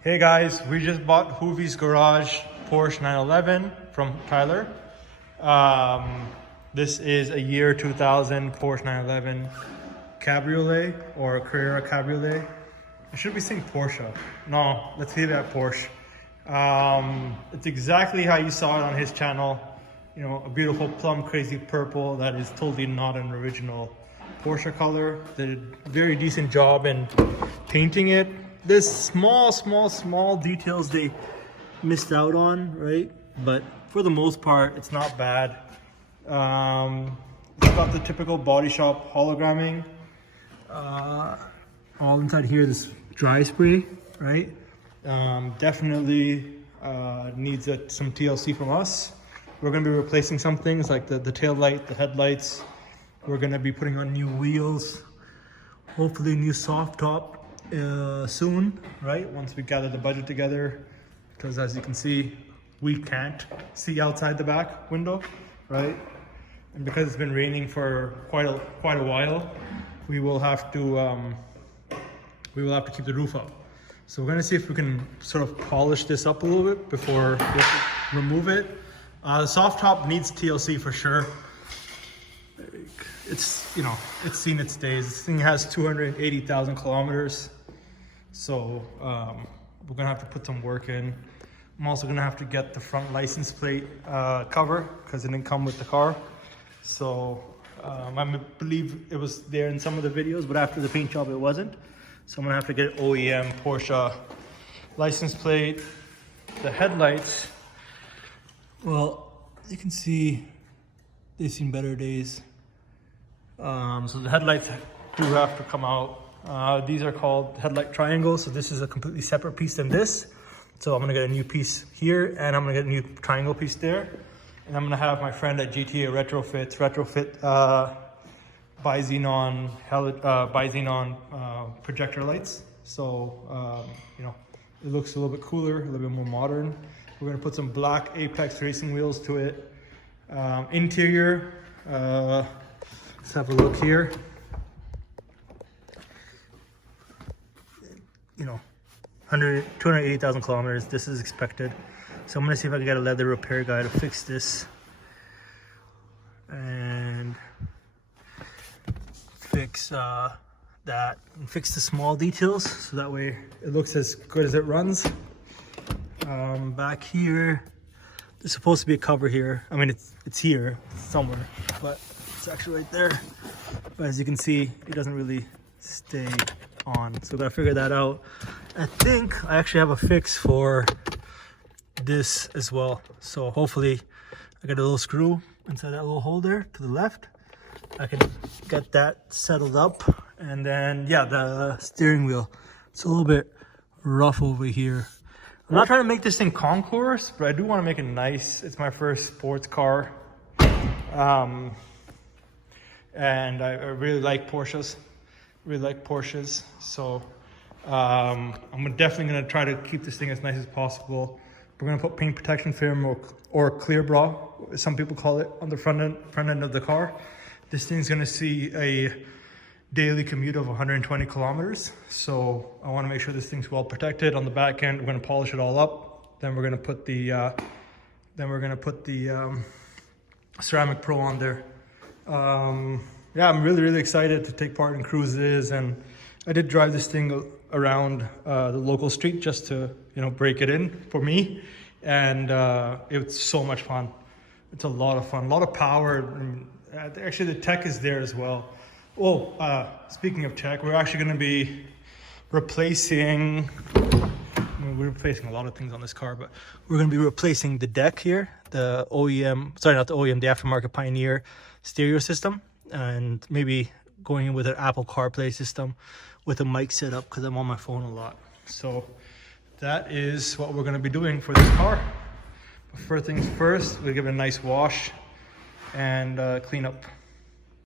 Hey guys, we just bought Hoovies Garage Porsche 911 from Tyler. This is a year 2000 Porsche 911 Cabriolet or Carrera Cabriolet. I should be saying Porsche. No, let's leave it at Porsche. It's exactly how you saw it on his channel. You know, a beautiful plum crazy purple that is totally not an original Porsche color. They did a very decent job in painting it. There's small details they missed out on, right? But for the most part, it's not bad. It's got the typical body shop hologramming. All inside here, this dry spray, right? Definitely needs some TLC from us. We're going to be replacing some things like the tail light, the headlights. We're going to be putting on new wheels, hopefully new soft top soon, right? Once we gather the budget together, because as you can see, we can't see outside the back window, right? And because it's been raining for quite a while, we will have to keep the roof up. So we're gonna see if we can sort of polish this up a little bit before we have to remove it. The soft top needs TLC for sure. It's, you know, it's seen its days. This thing has 280,000 kilometers. So we're gonna have to put some work in. I'm also gonna have to get the front license plate cover because it didn't come with the car. So I believe it was there in some of the videos, but after the paint job it wasn't. So I'm gonna have to get OEM Porsche license plate. The headlights, well, you can see they've seen better days. So the headlights do have to come out. These are called Headlight Triangles. So this is a completely separate piece than this. So I'm gonna get a new piece here and I'm gonna get a new triangle piece there. And I'm gonna have my friend at GTA retrofit bi-xenon projector lights. So, you know, it looks a little bit cooler, a little bit more modern. We're gonna put some black Apex racing wheels to it. Interior, let's have a look here. You know, 280,000 kilometers, this is expected. So I'm gonna see if I can get a leather repair guy to fix this. And fix that, and fix the small details so that way it looks as good as it runs. Back here, there's supposed to be a cover here. I mean, it's here somewhere, but it's actually right there. But as you can see, it doesn't really stay on. So we gotta figure that out. I think I actually have a fix for this as well. So hopefully I got a little screw inside that little hole there to the left. I can get that settled up. And then, yeah, the steering wheel. It's a little bit rough over here. I'm not trying to make this thing concourse, but I do want to make it nice. It's my first sports car. And I really like Porsches. So I'm definitely going to try to keep this thing as nice as possible. We're going to put paint protection film or clear bra, some people call it, on the front end of the car. This thing's going to see a daily commute of 120 kilometers. So I want to make sure this thing's well protected. On the back end, we're going to polish it all up. Then we're going to put the ceramic pro on there. Yeah, I'm really excited to take part in cruises, and I did drive this thing around the local street just to, you know, break it in for me, and it's so much fun. It's a lot of fun, a lot of power. And actually, the tech is there as well. Oh, speaking of tech, we're actually going to be replacing. We're replacing a lot of things on this car, but we're going to be replacing the deck here, the OEM, sorry, not the OEM, the aftermarket Pioneer stereo system, and maybe going in with an Apple CarPlay system with a mic setup because I'm on my phone a lot. So that is what we're going to be doing for this car. But first things first, we'll give it a nice wash and clean up.